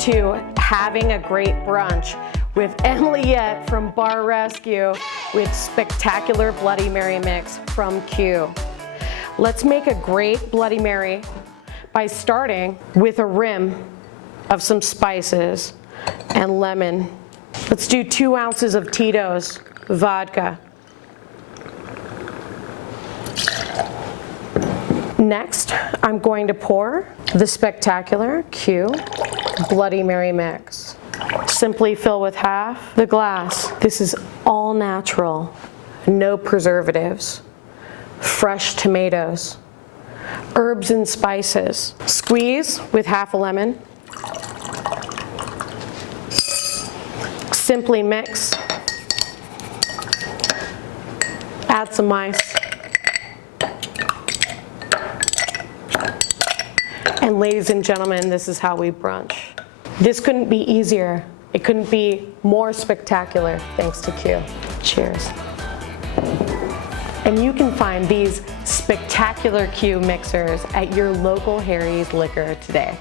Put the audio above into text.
to having a great brunch with Emily Yett from Bar Rescue with spectacular Bloody Mary mix from Q. Let's make a great Bloody Mary by starting with a rim of some spices and lemon. Let's do 2 ounces of Tito's vodka. Next, I'm going to pour the spectacular Q Bloody Mary mix. Simply fill with half the glass. This is all natural, no preservatives, fresh tomatoes, herbs and spices. Squeeze with half a lemon. Simply mix. Add some ice. And ladies and gentlemen, this is how we brunch. This couldn't be easier. It couldn't be more spectacular thanks to Q. Cheers. And you can find these spectacular Q mixers at your local Harry's Liquor today.